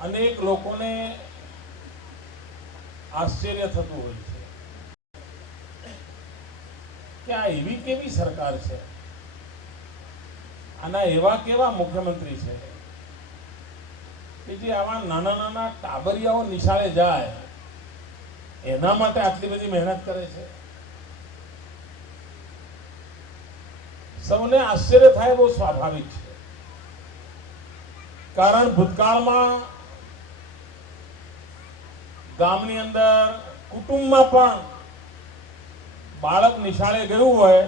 અનેક લોકોને આશ્ચર્ય થતું હોય છે કે આ એવી કેવી સરકાર છે, આના એવા કેવા મુખ્યમંત્રી છે કે જે આવા નાના નાના ટાબરિયાઓ નિશાળે જાય એના માટે આટલી બધી મહેનત કરે છે। સૌને આશ્ચર્ય થાય બહુ સ્વાભાવિક છે, કારણ ભૂતકાળમાં ગામની અંદર કુટુંબમાં પણ બાળક નિશાળે ગયું હોય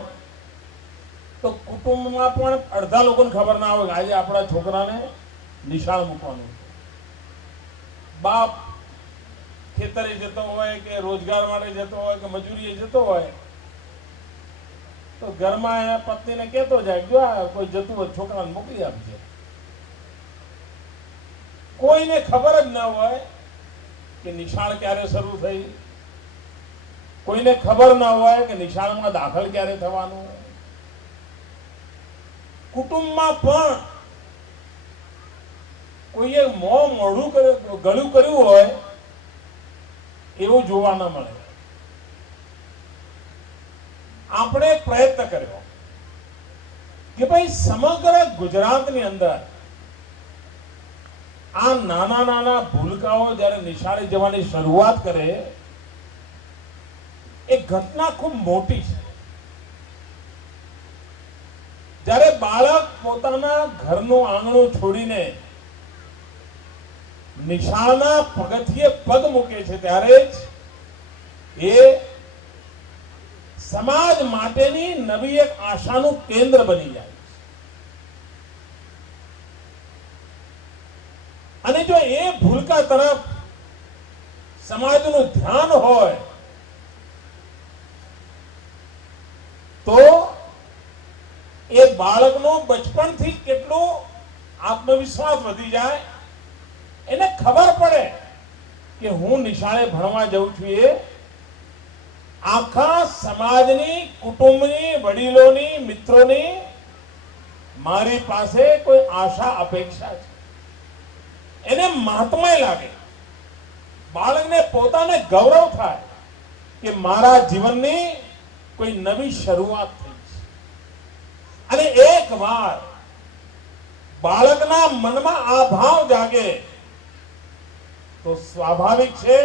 તો કુટુંબમાં પણ અડધા લોકોને ખબર ના હોય કે આજે આપણા છોકરાને નિશાળ મૂકવાનું છે। બાપ ખેતરે જતો હોય કે રોજગાર માટે જતો હોય કે મજૂરીએ જતો હોય તો ઘરમાં એના પત્નીને કહેતો જાય જો આ કોઈ જતું હોય છોકરાને મોકલી આપજે। કોઈને ખબર જ ન હોય કે નિશાળ ક્યારે શરૂ થઈ, કોઈને ખબર ન હોય કે નિશાળમાં દાખલ ક્યારે થવાનું। કુટુંબમાં પણ કોઈએ મોઢું ગળું કર્યું હોય એવું જોવા ન મળે। આપણે પ્રયત્ન કર્યો કે ભાઈ સમગ્ર ગુજરાતની અંદર આ નાના નાના ભૂલકાઓ જ્યારે નિશાળે જવાની શરૂઆત કરે એ ઘટના ખૂબ મોટી છે। જ્યારે બાળક પોતાના ઘરનું આંગણું છોડીને નિશાળના પગથિયે પગ મૂકે છે ત્યારે જ એ સમાજ માટેની નવી એક આશાનું કેન્દ્ર બની જાય છે। અને જો એ ભૂલકા તરફ સમાજનું ધ્યાન હોય તો એ બાળકનો બચપણથી કેટલો આત્મવિશ્વાસ વધી જાય, એને ખબર પડે કે હું નિશાળે ભણવા જાઉં છું એ આખા સમાજની, કુટુંબની, વડીલોની, મિત્રોની મારી પાસે કોઈ આશા અપેક્ષા છે, એને મહાત્મય લાગે। બાળકને પોતાને ગૌરવ થાય કે મારા જીવનની કોઈ નવી શરૂઆત થઈ છે। અને એકવાર બાળકના મનમાં આ ભાવ જાગે તો સ્વાભાવિક છે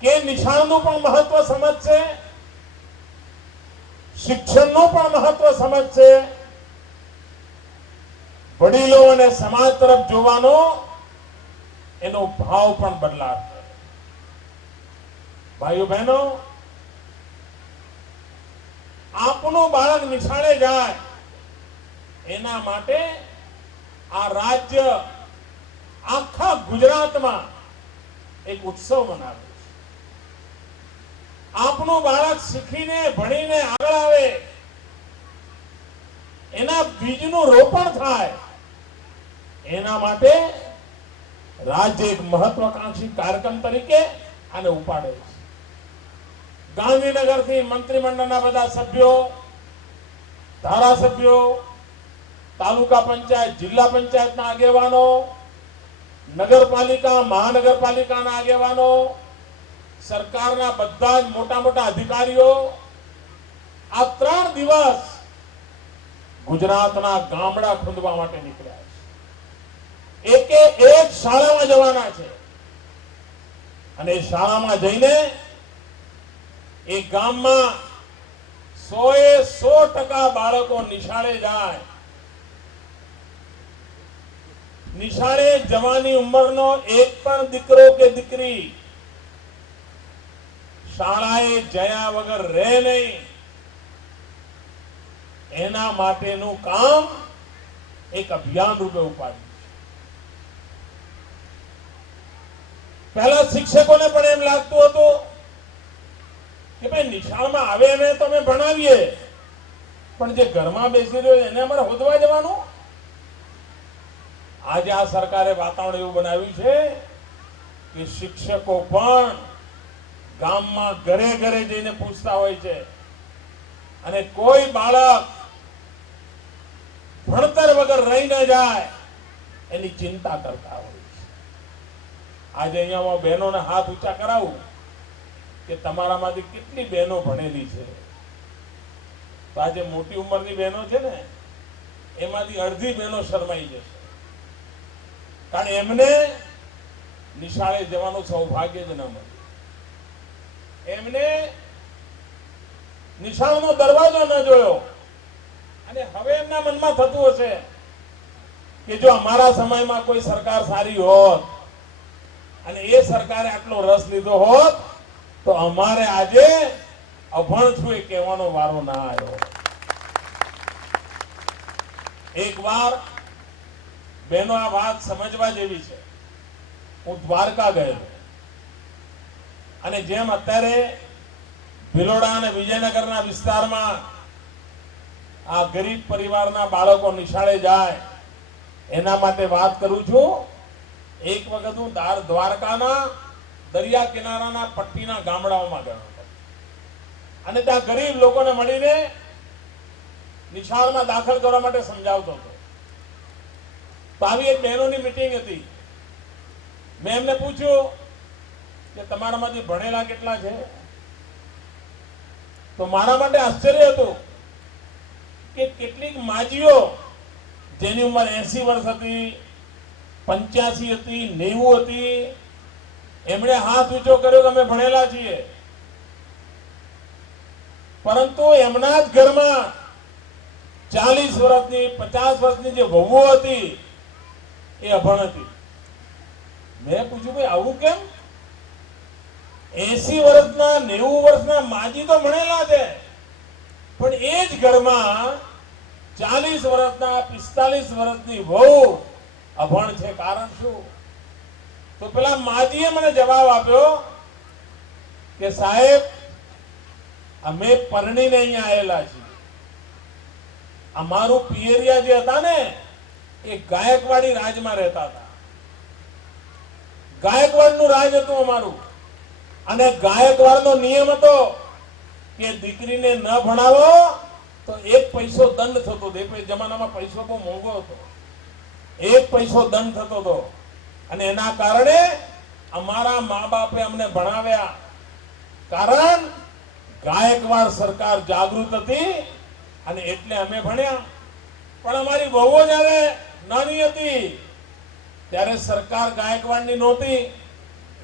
કે નિશાળનું પણ મહત્વ સમજશે, શિક્ષણનું પણ મહત્વ સમજશે, વડીલો અને સમાજ તરફ જોવાનો એનો ભાવ પણ બદલાશે। ભાઈઓ બહેનો, આપણું બાળક નિશાળે જાય એના માટે આ રાજ્ય આખા ગુજરાતમાં એક ઉત્સવ મનાવે છે। આપણું બાળક શીખીને ભણીને આગળ આવે એના બીજનું રોપણ થાય એના માટે રાજ્ય એક મહત્વાકાંક્ષી કાર્યક્રમ તરીકે આને ઉપાડે છે। ગાંધીનગરથી મંત્રીમંડળના બધા સભ્યો, ધારાસભ્યો, તાલુકા પંચાયત, જિલ્લા પંચાયતના આગેવાનો, નગરપાલિકા, મહાનગરપાલિકાના આગેવાનો, સરકારના બધા જ મોટા મોટા અધિકારીઓ આ 3 દિવસ ગુજરાતના ગામડા ખોદવા માટે નીકળ્યા છે। એક શાળામાં જવાના છે અને શાળામાં જઈને એ ગામમાં 100% બાળકો નિશાળે જાય। નિશાળે જવાની ઉંમરનો એક પણ દીકરો કે દીકરી શાળાએ જયા વગર રહે નહીં, એના માટેનું કામ એક અભિયાન રૂપે ઉપાડ્યું છે। પહેલા શિક્ષકોને પણ એમ લાગતું હતું કે ભાઈ નિશાળમાં આવે એને તો અમે ભણાવીએ, પણ જે ઘરમાં બેસી રહ્યો એને અમારે હોદવા જવાનું। આજે આ સરકારે વાતાવરણ એવું બનાવ્યું છે કે શિક્ષકો પણ ગામમાં ઘરે ઘરે જઈને પૂછતા હોય છે અને કોઈ બાળક ભણતર વગર રહી ન જાય એની ચિંતા કરતા હોય છે. આજે અહીંયા બહેનોને હાથ ઊંચા કરાવું કે તમારામાંથી કેટલી બહેનો ભણેલી છે, તો આજે મોટી ઉંમરની બહેનો છે ને એમાંથી અડધી બહેનો શરમાઈ જશે, કારણ એમને નિશાળે જવાનું સૌભાગ્ય જ ન મળ્યું. એમને નિશાળનો દરવાજો ન જોયો. અને હવે એમના મનમાં થતું હશે કે જો અમારા સમયમાં કોઈ સરકાર સારી હોત અને એ સરકારે આટલો રસ લીધો હોત તો અમારે આજે અભણ છું એ કહેવાનો વારો ના આવ્યો. એક વાર બહેનો આ વાત સમજવા જેવી છે. હું દ્વારકા ગયો અને જેમ અત્યારે ભિલોડા અને વિજયનગરના વિસ્તારમાં આ ગરીબ પરિવારના બાળકો નિશાળે જાય એના માટે વાત કરું છું. એક વખત હું દ્વારકાના દરિયા કિનારાના પટ્ટીના ગામડાઓમાં ગયો હતો અને ત્યાં ગરીબ લોકોને મળીને નિશાળમાં દાખલ કરવા માટે સમજાવતો હતો. તો આવી એક બહેનોની મીટિંગ હતી. મેં એમને પૂછ્યું કે તમારામાંથી ભણેલા કેટલા છે? તો મારા માટે આશ્ચર્ય હતું કે કેટલીક માજીઓ જેની ઉંમર 80 વર્ષ હતી, 85 હતી, 90 હતી, એમણે હાથ ઊંચો કર્યો કે અમે ભણેલા છીએ. પરંતુ એમના જ ઘરમાં 40 વર્ષની 50 વર્ષની જે વહુઓ હતી એ અભણ હતી. મેં પૂછ્યું ભાઈ આવું કેમ? 80 વર્ષના 90 વર્ષના માજી તો ભણેલા છે, પણ એ જ ઘરમાં 40 વર્ષના 45 વર્ષની વહુ અભણ છે. કારણ શું? તો પેલા માજીએ મને જવાબ આપ્યો કે સાહેબ અમે પરણીને અહીંયા આવેલા છીએ. અમારું પિયરિયા જે હતા ને એ ગાયકવાડી રાજમાં રહેતા હતા. ગાયકવાડનું રાજ હતું અમારું અને ગાયકવાડનો નિયમ હતો કે દીકરીને ન ભણાવો તો 1 પૈસો દંડ થતો હતો. એ જમાનામાં પૈસો બહુ મોંઘો હતો. 1 પૈસો દંડ થતો હતો અને એના કારણે અમારા મા બાપે અમને ભણાવ્યા. કારણ ગાયકવાડ સરકાર જાગૃત હતી અને એટલે અમે ભણ્યા. પણ અમારી વહુઓ જ્યારે નાની હતી ત્યારે સરકાર ગાયકવાડની નહોતી.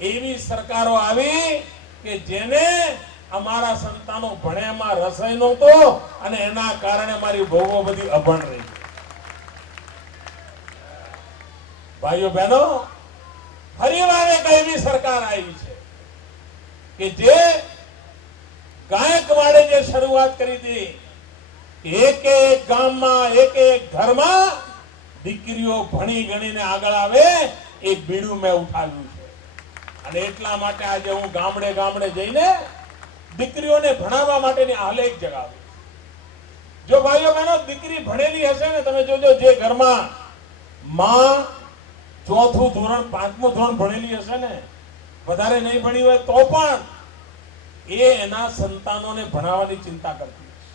એવી સરકારો આવી કે જેને અમારા સંતાનો ભણ્યામાં રસ નહોતો અને એના કારણે મારી વહુઓ બધી અભણ રહી. ભાઈઓ બહેનો, ફરી વાર એક એવી સરકાર આવી છે કે જે ગાયકવાડે જે શરૂઆત કરી હતી, એક એક ગામમાં એક એક ઘરમાં દીકરીઓ ભણી ગણીને આગળ આવે એ બીડું મેં ઉઠાવ્યું છે. અને એટલા માટે આજે હું ગામડે ગામડે જઈને દીકરીઓને ભણાવવા માટેની આલેખ જગાવી. જો ભાઈઓ બહેનો દીકરી ભણેલી હશે ને, તમે જોજો જે ઘરમાં માં 4થું ધોરણ 5મું ધોરણ ભણેલી હશે ને, વધારે નહીં ભણી હોય તો પણ એ એના સંતાનોને ભણાવવાની ચિંતા કરતી હશે.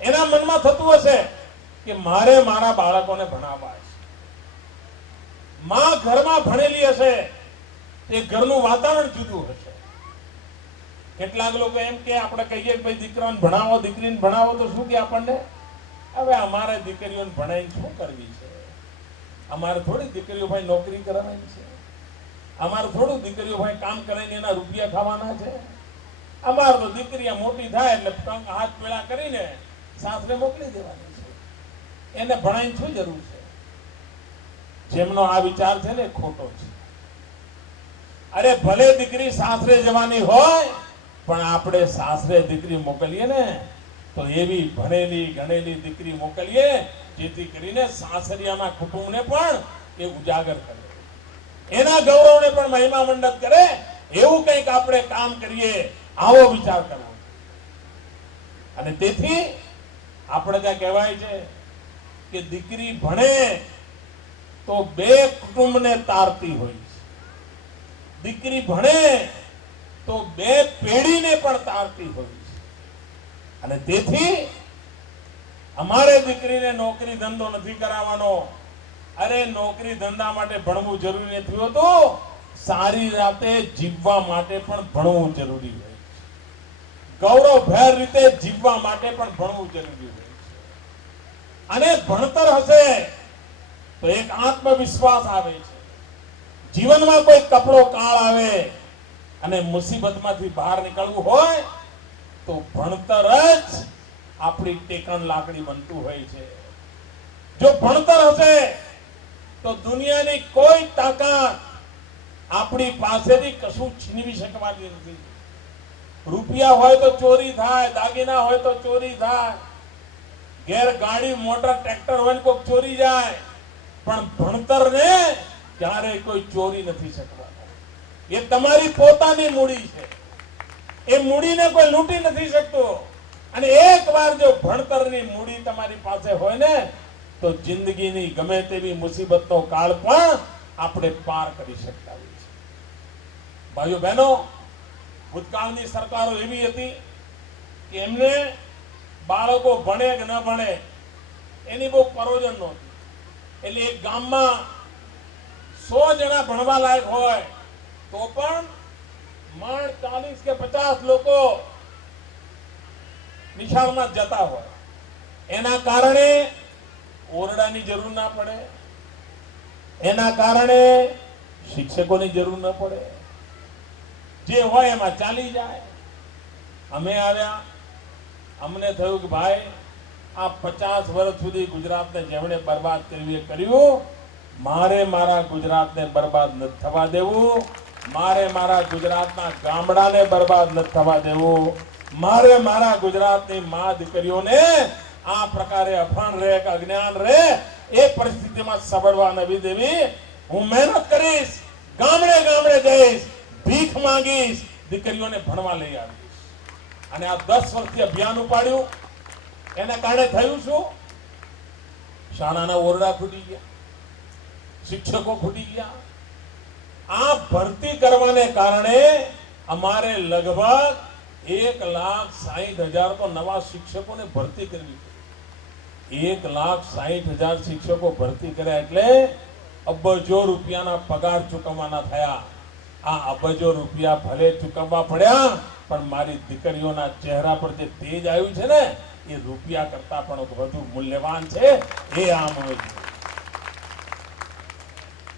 એના મનમાં થતું હશે કે મારે મારા બાળકોને ભણાવવા છે. માં ઘરમાં ભણેલી હશે એ ઘરનું વાતાવરણ જુદું હશે. કેટલાક લોકો એમ કે આપણે કહીએ કે ભાઈ દીકરાને ભણાવો, દીકરીને ભણાવો તો શું કે આપણને હવે અમારે દીકરીઓને ભણાવીને શું કરવી છે? અમારે થોડી દીકરીઓ ભાઈ નોકરી કરવાની છે? અમારે થોડું દીકરીઓ ભાઈ કામ કરીને એના રૂપિયા ખાવાના છે? અમારે તો દીકરી મોટી થાય એટલે હાથ પેલા કરીને સાસરે મોકલી દેવાની છે. એને ભણાવીને શું જરૂર છે? જેમનો આ વિચાર છે ને ખોટો છે. અરે ભલે દીકરી સાસરે જવાની હોય પણ આપણે સાસરે દીકરી મોકલીએ ને તો એવી ભણેલી ગણેલી દીકરી મોકલીએ જેથી કરીને સાસરિયાના કુટુંબને પણ એ ઉજાગર કરે, એના ગૌરવને પણ મહિમા મંડપ કરે. એવું કંઈક આપણે કામ કરીએ, આવો વિચાર કરવો. અને તેથી આપણે ત્યાં કહેવાય છે કે દીકરી ભણે તો 2 કુટુંબને તારતી હોય છે. દીકરી ભણે તો 2 પેઢીને પણ તારતી હોય છે. અને તેથી અમારે દીકરીને નોકરી ધંધો નથી કરાવવાનો, અરે નોકરી ધંધા માટે ભણવું જરૂરી નથી હોતું, સારી રીતે જીવવા માટે પણ ભણવું જરૂરી હોય છે. ગૌરવભેર રીતે જીવવા માટે પણ ભણવું જરૂરી હોય છે. અને ભણતર હશે તો એક આત્મવિશ્વાસ આવે છે. જીવનમાં કોઈ કપડો કાળ આવે અને મુસીબતમાંથી બહાર નીકળવું હોય તો ભણતર જ આપણી ટેકન લાકડી બનતું હોય છે. જો ભણતર હશે તો દુનિયાની કોઈ તાકાત આપણી પાસેથી કશું છીનવી શકવાની નથી. રૂપિયા હોય તો ચોરી થાય, દાગીના હોય તો ચોરી થાય, ઘેર ગાડી મોટર ટ્રેક્ટર હોય કોઈ ચોરી જાય, પણ ભણતરને ક્યારેય કોઈ ચોરી નથી શકવાનું. એ તમારી પોતાની મૂડી છે. એ મૂડીને કોઈ લૂંટી નથી શકતો. અને એકવાર જો ભણતરની મૂડી તમારી પાસે હોય ને તો જિંદગીની ગમે તેવી મુસીબતનો કાળ પણ આપણે પાર કરી શકતા હોઈએ છીએ. ભાઈઓ બહેનો, ભૂતકાળની સરકારો એવી હતી કે એમને બાળકો ભણે કે ન ભણે એની બહુ પરોજન નહોતી. એટલે એક ગામમાં 100 જણા ભણવા લાયક હોય તો પણ માંડ 40 કે 50 લોકો નિશાળમાં જતા હોય. એના કારણે ઓરડાની જરૂર ના પડે, એના કારણે શિક્ષકોની જરૂર ન પડે, જે હોય એમાં ચાલી જાય. અમે આવ્યા, અમને થયું કે ભાઈ આ 50 વર્ષ સુધી ગુજરાતને જેમણે બરબાદ કર્યું એ કર્યું, મારે મારા ગુજરાતને બરબાદ નથી થવા દેવું. મારે મારા ગુજરાતના ગામડાને બરબાદ નથી થવા દેવું. મારે મારા ગુજરાતની મા દીકરીઓને આ પ્રકારે અફાણ રહે કે અજ્ઞાન રહે એ પરિસ્થિતિમાં સબળવા નથી દેવી. હું મહેનત કરીશ, ગામડે ગામડે જઈશ, ભીખ માંગીશ, દીકરીઓને ભણવા લઈ આવીશ. અને આ 10 વર્ષથી અભિયાન ઉપાડ્યું. એના કારણે થયું શું? શાળાના ઓરડા ફૂટી ગયા, શિક્ષકો ફૂટી ગયા. આ ભરતી કરવાને કારણે અમારે લગભગ 1,60,000 તો નવા શિક્ષકોને ભરતી કરવી પડી. 1,60,000 શિક્ષકો ભરતી કર્યા એટલે અબજો રૂપિયાના પગાર ચૂકવવાના થયા. આ અબજો રૂપિયા ભલે ચૂકવવા પડ્યા, પણ મારી દીકરીઓના ચહેરા પર જે તેજ આવ્યું છે ને એ રૂપિયા કરતા પણ વધુ મૂલ્યવાન છે. એ આમ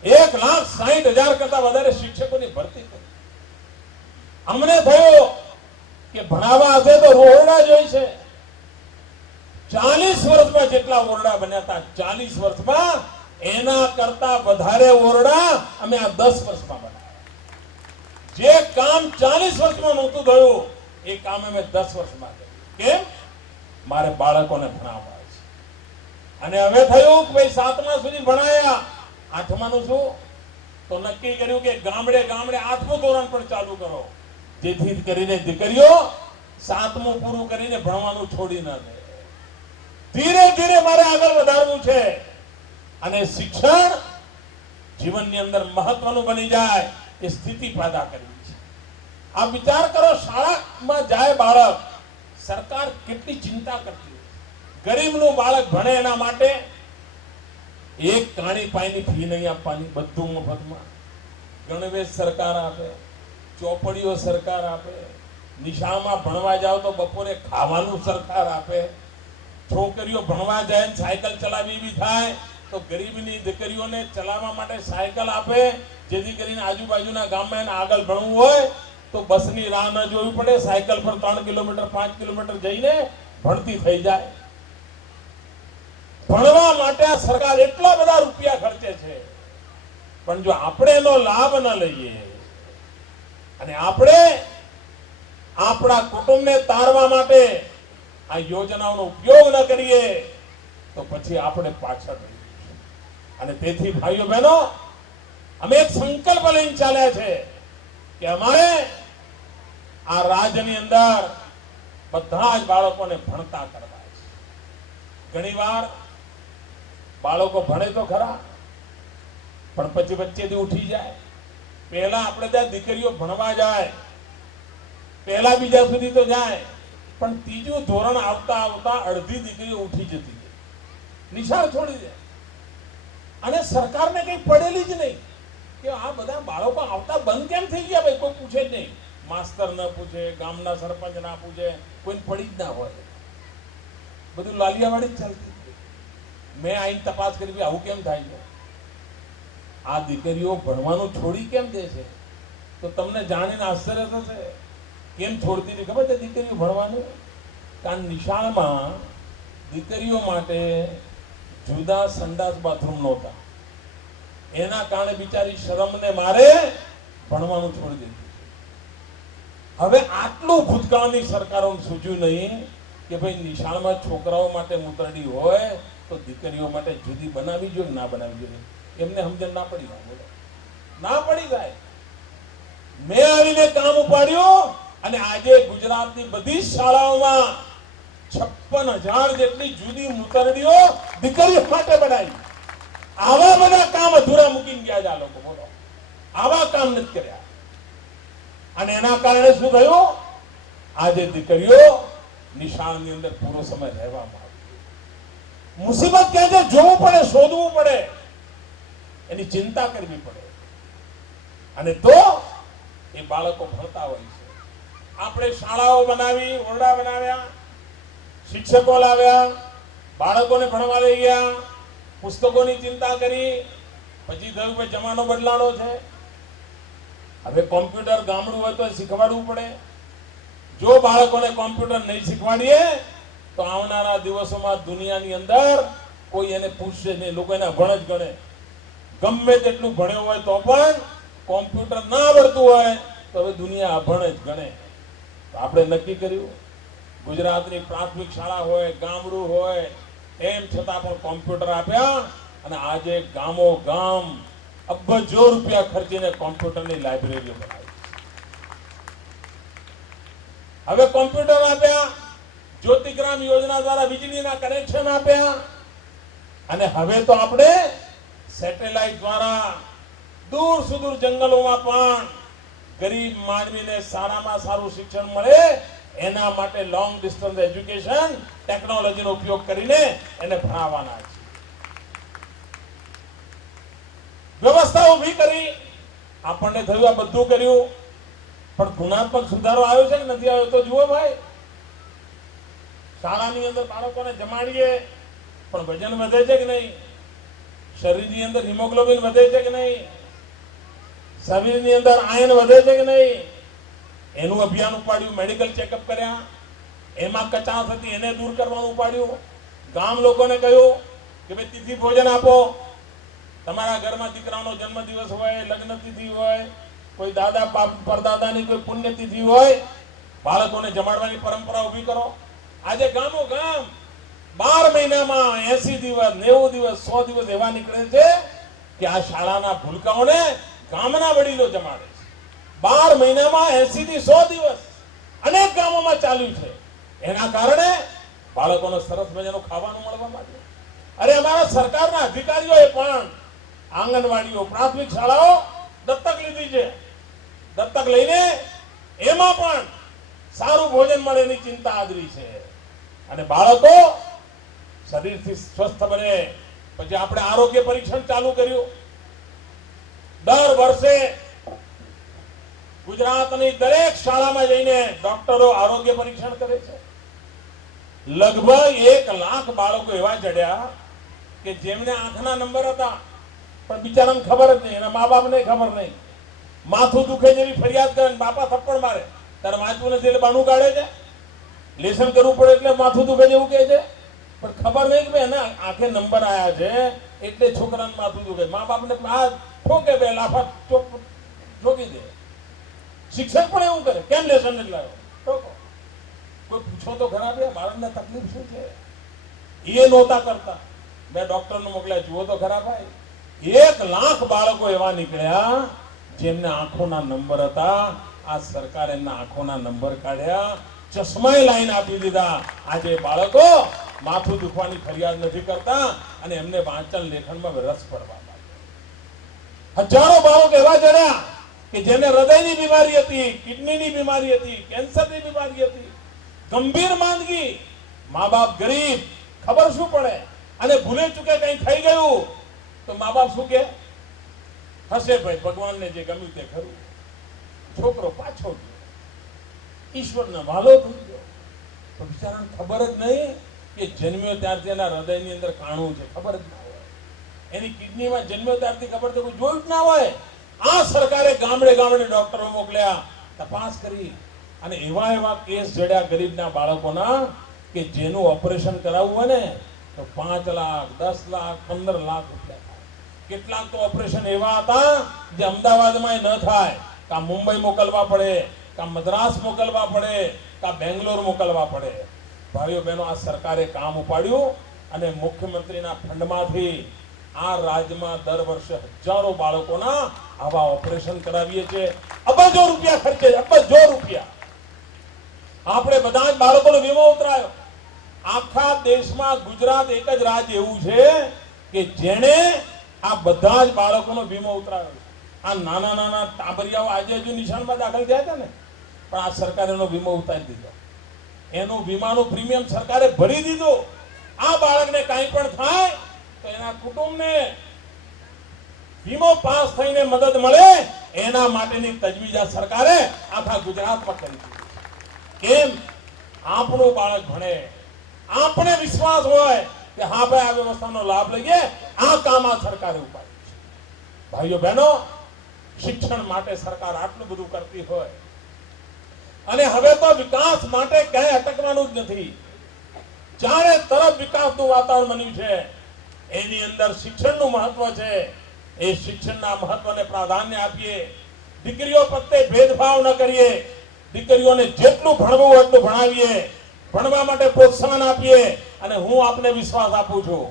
1,60,000 કરતા વધારે શિક્ષકોની ભરતી કરી. અમને થયું કે ભણાવવા હશે તો ઓરડા જોઈ છે. 40 વર્ષમાં જેટલા ઓરડા બન્યા હતા, 40 વર્ષમાં એના કરતા વધારે ઓરડા અમે આ 10 વર્ષમાં બનાવ્યા. જે કામ 40 વર્ષમાં નહોતું થયું એ કામ અમે 10 વર્ષમાં કર્યું. કેમ? મારે બાળકોને ભણાવવા છે. અને હવે થયું કે ભાઈ 7મા સુધી ભણાયા, 8માનું શું? તો નક્કી કર્યું કે ગામડે ગામડે 8મું ધોરણ પણ ચાલુ કરો, જેથી કરીને દીકરીઓ 7મું પૂરું કરીને ભણવાનું છોડી ન દે. ધીરે ધીરે મારે આગળ વધારવું છે અને શિક્ષણ જીવનની અંદર મહત્વનું બની જાય એ સ્થિતિ પેદા કરવી છે. આ વિચાર કરો, શાળામાં જાય બાળક, સરકાર કેટલી ચિંતા કરતી હોય. ગરીબનું બાળક ભણે એના માટે એક કાણી પાઈની ફી નહીં આપવાની, બધું મફતમાં. ગણવેશ સરકાર આપે, ચોપડીઓ સરકાર આપે, નિશાળમાં ભણવા જાવ તો બપોરે ખાવાનું સરકાર આપે. છોકરીઓ ભણવા જાય સાયકલ ચલાવી એવી થાય તો ગરીબની દીકરીઓને ચલાવવા માટે સાયકલ આપે, જેથી કરીને આજુબાજુના ગામમાં એને આગળ ભણવું હોય તો બસની રાહ ન જોવી પડે, સાયકલ પર 3 કિલોમીટર 5 કિલોમીટર જઈને ભણતી થઈ જાય. ભણવા માટે આ સરકાર એટલા બધા રૂપિયા ખર્ચે છે, પણ જો આપણે એનો લાભ ન લઈએ અને આપણે આપણા કુટુંબને તારવા માટે આ યોજનાઓનો ઉપયોગ ન કરીએ તો પછી આપણે પાછળ રહી જઈશું. અને તેથી ભાઈઓ બહેનો, અમે એક સંકલ્પ લઈને ચાલ્યા છે કે અમારે આ રાજ્યની અંદર બધા જ બાળકોને ભણતા કરવા છે. ઘણીવાર બાળકો ભણે તો ખરા, પણ પછી વચ્ચેથી ઉઠી જાય. પહેલા આપણે ત્યાં દીકરીઓ ભણવા જાય, પહેલા બીજા સુધી તો જાય, પણ 3જું ધોરણ આવતા આવતા અડધી દીકરીઓ ઉઠી જતી, નિશાળ છોડી દે. અને સરકારને કઈ પડેલી જ નહીં કે આ બધા બાળકો આવતા બંધ કેમ થઈ ગયા ભાઈ, કોઈ પૂછે જ નહીં. માસ્તર ન પૂછે, ગામના સરપંચ ના પૂછે, કોઈને પડી જ ના હોય, બધું લાલિયાવાડી જ ચાલતી. મેં આઈને તપાસ કરી, આવું કેમ થાય છે? આ દીકરીઓ ભણવાનું છોડી કેમ દે છે? તો તમને જાણીને આશ્ચર્ય થશે કેમ છોડતી હતી ખબર છે દીકરીઓ ભણવાનું? કારણ નિશાળમાં દીકરીઓ માટે જુદા સંડાસ બાથરૂમ નહોતા, એના કારણે બિચારી શરમને મારે ભણવાનું છોડી દીધું. હવે આટલું ભૂતકાળની સરકારોને સૂચ્યું નહીં કે ભાઈ નિશાળમાં છોકરાઓ માટે મૂતરડી હોય તો દીકરીઓ માટે જુદી બનાવી જોઈએ, ના બનાવી જોઈએ. એમને સમજણ ના પડી જાય, ના પડી જાય. મેં આવીને કામ ઉપાડ્યું અને આજે ગુજરાતની બધી શાળાઓમાં 56,000 જેટલી જુદી મૂતરડીઓ દીકરીઓ માટે બનાવી. આવા બધા કામ અધૂરા મૂકીને ગયા છે આ લોકો. બોલો, આવા કામ નથી કર્યા. અને એના કારણે શું થયું? આજે દીકરીઓ નિશાળની અંદર પૂરો સમય રહેવામાં આવી. મુસીબત ક્યાં છે જોવું પડે, શોધવું પડે, એની ચિંતા કરવી પડે, અને તો એ બાળકો ભણતા હોય છે. આપણે શાળાઓ બનાવી, ઓરડા બનાવ્યા, શિક્ષકો લાવ્યા, બાળકોને ભણવા લઈ ગયા, પુસ્તકોની ચિંતા કરી, પછી થયું કે જમાનો બદલાણો છે, હવે કોમ્પ્યુટર ગામડું હોય તો શીખવાડવું પડે. જો બાળકોને કોમ્પ્યુટર નહીં શીખવાડીએ તો આવનારા દિવસોમાં દુનિયાની અંદર કોઈ એને પૂછશે નહીં, લોકો એને અભણ જ ગણે. ગમે તેટલું ભણ્યો હોય તો પણ કોમ્પ્યુટર ના આવડતું હોય તો હવે દુનિયા અભણ જ ગણે. તો આપણે નક્કી કર્યું ગુજરાતની પ્રાથમિક શાળા હોય, ગામડું હોય, એમ છતાં પણ કોમ્પ્યુટર આપ્યા. અને આજે ગામો ગામ અબજો રૂપિયા ખર્ચીને કોમ્પ્યુટરની લાઇબ્રેરીઓ બનાવી. હવે કોમ્પ્યુટર આપ્યા, જ્યોતિગ્રામ યોજના દ્વારા વીજળીના કનેક્શન આપ્યા, અને હવે તો આપણે સેટેલાઇટ દ્વારા દૂર સુદૂર જંગલોમાં પણ ગરીબ માનવીને સારામાં સારું શિક્ષણ મળે એના માટે લોંગ ડિસ્ટન્સ એજ્યુકેશન ટેકનોલોજીનો ઉપયોગ કરીને એને ભણાવવાના છે. વ્યવસ્થા ઊભી કરી, આપણને થયું આ બધું કર્યું, પણ ગુણાત્મક સુધારો આવ્યો છે કે નથી આવ્યો તો જુઓ ભાઈ. શાળાની અંદર બાળકોને જમાડીએ પણ વજન વધે છે કે નહીં? શરીરની અંદર હિમોગ્લોબિન વધે છે કે નહીં? શરીરની અંદર આયન વધે છે કે નહીં? એનું અભિયાન ઉપાડ્યું, મેડિકલ ચેકઅપ કર્યા, એમાં કચાશ હતી એને દૂર કરવાનું ઉપાડ્યું. ગામ લોકોને કહ્યું કે ભાઈ તિથિ ભોજન આપો. તમારા ઘરમાં દીકરાનો જન્મદિવસ હોય, લગ્ન તિથિ હોય, કોઈ દાદા પરદાદાની કોઈ પુણ્યતિથિ હોય, બાળકોને જમાડવાની પરંપરા ઊભી કરો. આજે ગામો ગામ 12 મહિનામાં 80 દિવસ, 90 દિવસ, 100 દિવસ એવા નીકળે છે કે આ શાળાના ભૂલકાઓને ગામના વડીલો જમાડે છે. 12 મહિનામાં 80 થી 100 દિવસ અનેક ગામોમાં ચાલ્યું છે. એના કારણે બાળકોને સરસ મજાનું ખાવાનું મળવા માંડ્યું. અરે અમારા સરકારના અધિકારીઓએ પણ આંગણવાડીઓ, પ્રાથમિક શાળાઓ દત્તક લીધી છે. દત્તક લઈને એમાં પણ સારું ભોજન મળે એની ચિંતા આદરી છે. અને બાળકો શરીરથી સ્વસ્થ બને. પછી આપણે આરોગ્ય પરીક્ષણ ચાલુ કર્યું. દર વર્ષે ગુજરાતની દરેક શાળામાં જઈને ડોક્ટરો આરોગ્ય પરીક્ષણ કરે છે. લગભગ 1 લાખ બાળકો એવા જડ્યા કે જેમને આંખના નંબર હતા પણ બિચારાને ખબર જ નહીં, એના મા બાપને ખબર નહીં. માથું દુખે જેવી ફરિયાદ કરે, બાપા થપ્પડ મારે, તારે વાંચવું નથી એટલે બાનું કાઢે છે. લેસન કરવું પડે એટલે માથું દુખે જેવું કહે છે, પણ ખબર નહીં કે ભાઈ એના આંખે નંબર આવ્યા છે એટલે છોકરાને માથું દુખે. મા બાપને આ ઠોકે, બે લાફા ઠોકી દે. શિક્ષક પણ એવું કરે, કેમ લેસન નથી લાવ્યો? ઠોકો. કોઈ પૂછો તો ખરા ભાઈ બાળકને તકલીફ શું છે? એ નહોતા કરતા. મેં ડોક્ટરને મોકલ્યા, જુઓ તો ખરા ભાઈ. 1 લાખ બાળકો એવા નીકળ્યા જેમને આંખોના નંબર હતા. આ સરકાર એમના આંખોના નંબર કાઢ્યા, ચશ્માએ લાઈન આપી દીધા. આજે બાળકો માથું દુખવાની ફરિયાદ નથી કરતા અને એમને વાંચન લેખનમાં રસ પડવા માંડ્યો. હજારો બાળકો એવા જડ્યા કે જેને હૃદયની બીમારી હતી, કિડનીની બીમારી હતી, કેન્સરની બીમારી હતી, ગંભીર માંદગી. મા બાપ ગરીબ, ખબર શું પડે, અને ભૂલે ચૂકે કઈ થઈ ગયું તો મા બાપ શું કે હશે ભાઈ, ભગવાનને જે ગમ્યું તે ખરું, છોકરો પાછો ગયો, ઈશ્વરને વાલો થઈ ગયો. તો બિચારાને ખબર જ નહીં કે જન્મ્યો ત્યારથી એના હૃદયની અંદર કાણું છે, ખબર જ ના હોય. એની કિડનીમાં જન્મ્યો ત્યારથી ખબર તો કોઈ જોયું જ ના હોય. આ સરકારે ગામડે ગામડે ડોક્ટરો મોકલ્યા, તપાસ કરી, અને એવા એવા કેસ જડ્યા ગરીબના બાળકોના કે જેનું ઓપરેશન કરાવવું હોય ને તો 5 લાખ 10 લાખ 15 લાખ રૂપિયા થાય. કેટલાક તો ઓપરેશન એવા હતા જે અમદાવાદમાં ન થાય, કા મુંબઈ મોકલવા પડે, કા મદ્રાસ મોકલવા પડે, કા બેંગ્લોર મોકલવા પડે. ભાઈઓ બહેનો, આ સરકારે કામ ઉપાડ્યું અને મુખ્યમંત્રીના ફંડમાંથી આ રાજ્યમાં દર વર્ષે હજારો બાળકોના આવા ઓપરેશન કરાવીએ છીએ. અબજો રૂપિયા ખર્ચે, અબજો રૂપિયા. આપણે બધા જ બાળકોનો વીમો ઉતરાયો. આખા દેશમાં ગુજરાત એક જ રાજ્ય એવું છે કે જેણે આ બધા જ બાળકોનો વીમો ઉતરાયો. આ નાના નાના ટાબરિયાઓ આજે હજુ નિશાનમાં દાખલ થયા હતા ને, પણ આ સરકારે એનો વીમો ઉતારી દીધો. એનું વીમાનું પ્રીમિયમ સરકારે ભરી દીધું. આ બાળકને કાંઈ પણ થાય તો એના કુટુંબને વીમો પાસ થઈને મદદ મળે એના માટેની તજવીજ આ સરકારે આખા ગુજરાતમાં કરી દીધી. કેમ? આપણું બાળક ભણે, આપણે વિશ્વાસ હોય કે હા ભાઈ આ વ્યવસ્થાનો લાભ લઈએ, આ કામ આ સરકારે ઉપાડ્યું છે. ભાઈઓ બહેનો, શિક્ષણ માટે સરકાર આટલું બધું કરતી હોય અને હવે તો વિકાસ માટે ક્યાંય અટકવાનું જ નથી. ચારે તરફ વિકાસનું વાતાવરણ બન્યું છે. એની અંદર શિક્ષણનું મહત્વ છે. એ શિક્ષણના મહત્વને પ્રાધાન્ય આપીએ. દીકરીઓ પ્રત્યે ભેદભાવ ન કરીએ. દીકરીઓને જેટલું ભણવું હોય એટલું ભણાવીએ, ભણવા માટે પ્રોત્સાહન આપીએ. અને હું આપને વિશ્વાસ આપું છું,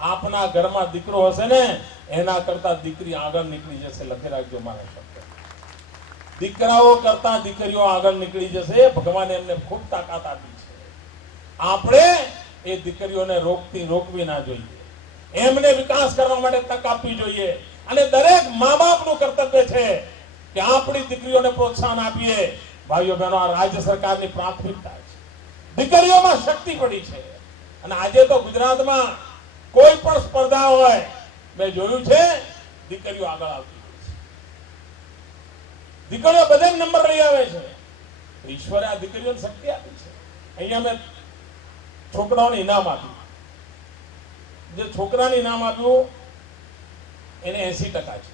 આપના ઘરમાં દીકરો હશે ને એના કરતા દીકરી આગળ નીકળી જશે. લખી રાખજો મારા શબ્દ. દીકરાઓ કરતા દીકરીઓ આગળ નીકળી જશે. ભગવાને એમને ખૂબ તાકાત આપી છે. આપણે એ દીકરીઓને રોકવી ના જોઈએ. એમને વિકાસ કરવા માટે તક આપવી જોઈએ. અને દરેક મા બાપનું કર્તવ્ય છે કે આપણી દીકરીઓને પ્રોત્સાહન આપીએ. ભાઈઓ બહેનો, આ રાજ્ય સરકારની પ્રાથમિકતા છે. દીકરીઓમાં શક્તિ પડી છે. અને આજે તો ગુજરાતમાં કોઈ પણ સ્પર્ધા હોય, મેં જોયું છે દીકરીઓ આગળ આવતી હોય છે. દીકરીઓ બધે નંબર લઈ આવે છે. ઈશ્વરે આ દીકરીઓને શક્તિ આપી છે. અહીંયા મેં છોકરાઓને ઇનામ આપ્યું. જે છોકરાને ઇનામ આપ્યું એને 80% છે,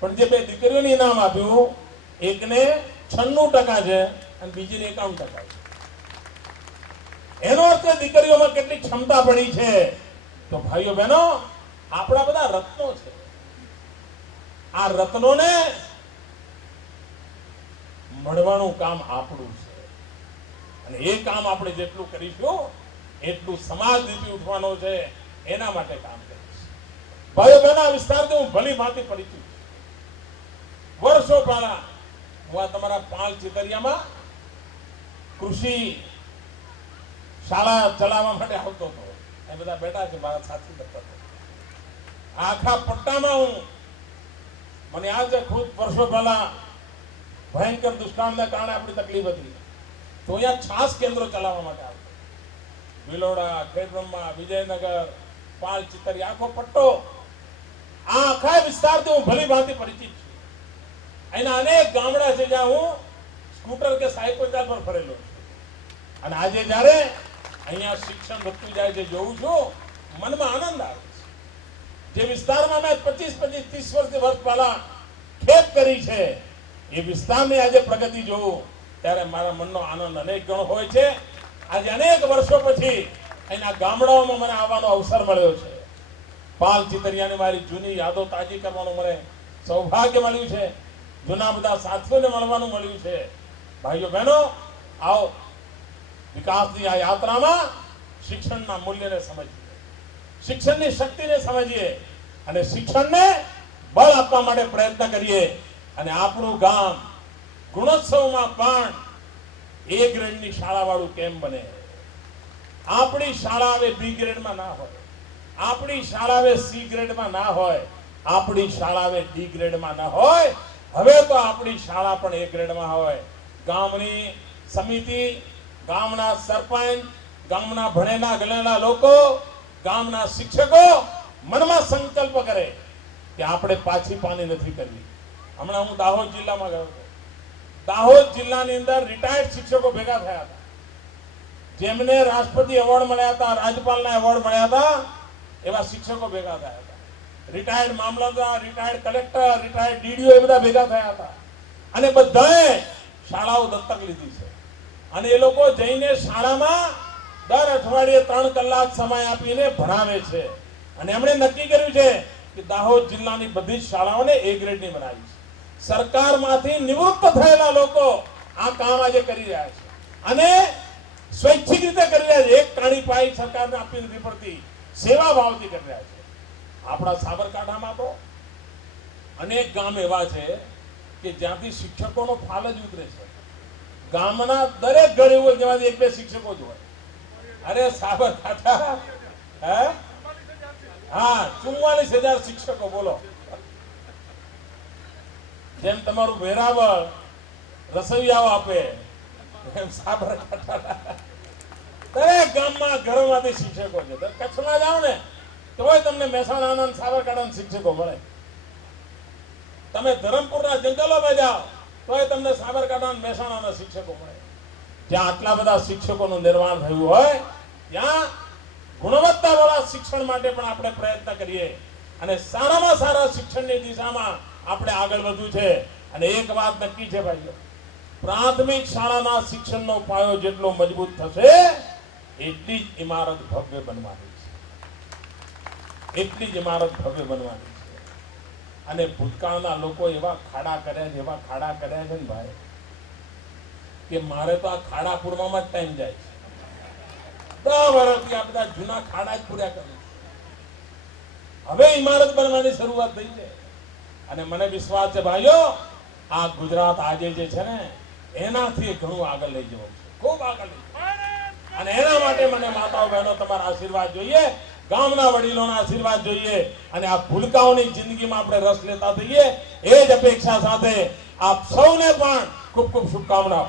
પણ જે બે દીકરીઓને ઇનામ આપ્યું એકને 96% છે અને બીજીને 51% છે. એનો અર્થ દીકરીઓમાં કેટલી ક્ષમતા પડી છે. તો ભાઈઓ બહેનો, આપણા બધા રત્નો છે. આ રત્નોને મળવાનું કામ આપણું છે. અને એ કામ આપણે જેટલું કરીશું એટલું સમાજ દીપી ઉઠવાનો છે. એના માટે કામ કરીશ. ભાઈઓ બહેનો, આ વિસ્તારથી હું ભલી ભાંતિ પરિચિત છું. વર્ષો પહેલા હું આ તમારા પાલ ચિતરિયામાં કૃષિ શાળા ચલાવવા માટે આવતો હતો. એ બધા બેઠા છે મારા સાથી દત્તા. આખા પટ્ટામાં મને યાદ છે, ખુદ વર્ષો પહેલા ભયંકર દુષ્કાળના કારણે આપણી તકલીફ હતી, તો અહીંયા છાસ કેન્દ્રો ચલાવવા માટે આવતો. ભિલોડા, ખેડબ્રહ્મા, વિજયનગર, પાલ ચિતરિયા, આખો પટ્ટો, આ આખા વિસ્તારથી હું ભલી ભાંતિ પરિચિત છું. એના અનેક ગામડા છે જ્યાં હું સ્કૂટર કે સાયકલ પર ફરેલો છું. અને આજે જ્યારે અહીંયા શિક્ષણ વધતું જાય છે જોઉં છું, મનમાં આનંદ આવે છે. જે વિસ્તારમાં મેં 25, 30 વર્ષ પહેલા ખેત કરી છે, એ વિસ્તારની આજે પ્રગતિ જોઉં ત્યારે મારા મનનો આનંદ અનેક ગણો હોય છે. આજે અનેક વર્ષો પછી અહીંના ગામડાઓમાં મને આવવાનો અવસર મળ્યો છે. પાલ ચિતરિયાની મારી જૂની યાદો તાજી કરવાનું મને સૌભાગ્ય મળ્યું છે. જૂના બધા સાથીઓને મળવાનું મળ્યું છે. ભાઈઓ બહેનો, આવો વિકાસની આ યાત્રામાં શિક્ષણના મૂલ્યને સમજીએ, શિક્ષણની શક્તિને સમજીએ અને શિક્ષણને બળ આપવા માટે પ્રયત્ન કરીએ. અને આપણું ગામ ગુણોત્સવમાં પણ A ગ્રેડની શાળાવાળું કેમ બને? આપણી શાળા હવે B ગ્રેડમાં ના હોય, આપણી શાળા હવે C ગ્રેડમાં ના હોય, આપણી શાળા હવે D ગ્રેડમાં ના હોય. હવે તો આપણી શાળા પણ A ગ્રેડમાં હોય. ગામની સમિતિ, ગામના સરપંચ, ગામના ભણેલા ગણેલા લોકો, ગામના શિક્ષકો મનમાં સંકલ્પ કરે કે આપણે પાછી પાની નથી કરવી. હમણાં હું દાહોદ જિલ્લામાં ગયો હતો. દાહોદ જિલ્લાની અંદર રિટાયર્ડ શિક્ષકો ભેગા થયા હતા, જેમને રાષ્ટ્રપતિ એવોર્ડ મળ્યા હતા, રાજ્યપાલના એવોર્ડ મળ્યા હતા, એવા શિક્ષકો ભેગા થયા હતા. રિટાયર્ડ મામલતદાર, રિટાયર્ડ કલેક્ટર, રિટાયર્ડ ડીડીઓ એ બધા ભેગા થયા હતા અને બધાએ શાળાઓ દત્તક લીધી છે અને એ લોકો જઈને શાળામાં દર અઠવાડિયે 3 કલાક સમય આપીને ભણાવે છે અને એમણે નક્કી કર્યું છે કે દાહોદ જિલ્લાની બધી જ શાળાઓને A ગ્રેડની બનાવી છે. સરકારમાંથી નિવૃત્ત થયેલા લોકો આ કામ આજે કરી રહ્યા છે અને સ્વૈચ્છિક રીતે કરી રહ્યા છે. એક કાણી પાઈ સરકારને આપવી નથી પડતી, સેવા ભાવથી કરી રહ્યા છે. આપણા સાબરકાંઠામાં તો અનેક ગામ એવા છે કે જ્યાંથી શિક્ષકોનો ફાલ જ ઉતરે છે. ગામના દરેક ઘર એવું જેમાંથી 1-2 શિક્ષકો જ હોય. અરે સાબરકાંઠા હે હા 44,000 શિક્ષકો. બોલો, જેમ તમારું વેરાવળ રસોઈયાઓ આપે એમ સાબરકાંઠા દરેક ગામમાં ઘરોમાંથી શિક્ષકો છે. કચ્છમાં જાઓ ને તોય તમને મહેસાણાના અને સાબરકાંઠાના શિક્ષકો મળે. તમે ધરમપુરના જંગલોમાં જાઓ તોય તમને સાબરકાંઠા અને મહેસાણાના શિક્ષકો મળે. જ્યાં આટલા બધા શિક્ષકોનું નિર્માણ થયું હોય ત્યાં ગુણવત્તાવાળા શિક્ષણ માટે પણ આપણે પ્રયત્ન કરીએ અને સારામાં સારા શિક્ષણની દિશામાં આપણે આગળ વધવું છે. અને એક વાત નક્કી છે ભાઈઓ, પ્રાથમિક શાળાના શિક્ષણનો પાયો જેટલો મજબૂત થશે એટલી જ ઇમારત ભવ્ય બનવાની છે, એટલી જ ઇમારત ભવ્ય બનવાની છે. અને ભૂતકાળના લોકો એવા ખાડા કર્યા છે ને ભાઈ કે મારે તો આ ખાડા પૂરવામાં જ ટાઈમ જાય છે. 10 વર્ષથી આ બધા જૂના ખાડા જ પૂર્યા કરે છે. હવે ઇમારત બનવાની શરૂઆત થઈ છે અને મને વિશ્વાસ છે ભાઈઓ આ ગુજરાત આજે જે છે ને એનાથી ઘણું આગળ લઈ જવું છે, ખૂબ આગળ લઈ જવું. અને એના માટે મને માતાઓ બહેનો તમારા આશીર્વાદ જોઈએ, ગામના વડીલોના આશીર્વાદ જોઈએ અને આ ભૂલકાઓની જિંદગીમાં આપણે રસ લેતા થઈએ એ જ અપેક્ષા સાથે આપ સૌને પણ ખૂબ ખૂબ શુભકામનાઓ.